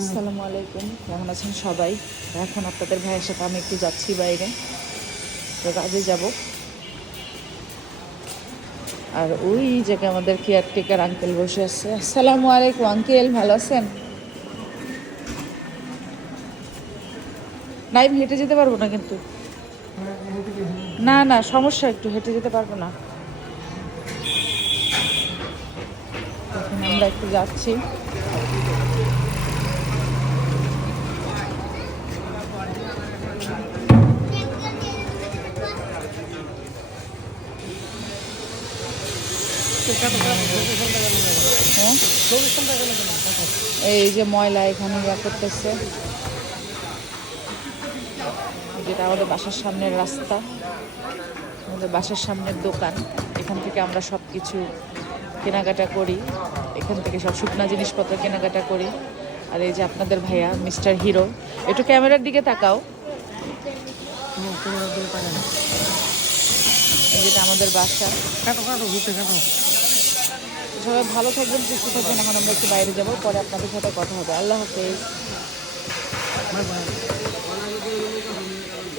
আসসালামু আলাইকুম, কেমন আছেন সবাই? এখন আপনাদের ভাইয়ের সাথে আমি একটু যাচ্ছি বাইরে, তো কাজে যাব। আর ওই জায়গায় আমাদের কেয়ারটেকার আঙ্কেল বসে আছে। আসসালামু আলাইকুম আঙ্কেল, ভালো আছেন? নাইম, হেঁটে যেতে পারবো না কিন্তু। না না, সমস্যা, একটু হেঁটে যেতে পারবো না। এখন আমরা একটু যাচ্ছি। হ্যাঁ, এই যে ময়লা এখানে ইয়া করতেছে, যেটা আমাদের বাসার সামনের রাস্তা, আমাদের বাসার সামনের দোকান। এখান থেকে আমরা সব কিছু কেনাকাটা করি, এখান থেকে সব শুকনা জিনিসপত্র কেনাকাটা করি। আর এই যে আপনাদের ভাইয়া মিস্টার হিরো, একটু ক্যামেরার দিকে তাকাও। এই যেটা আমাদের বাসা। সবাই ভালো থাকবেন, সুস্থ থাকবেন। এখন আমরা একটু বাইরে যাব, পরে আপনাদের সাথে কথা হবে। আল্লাহ হাফেজ।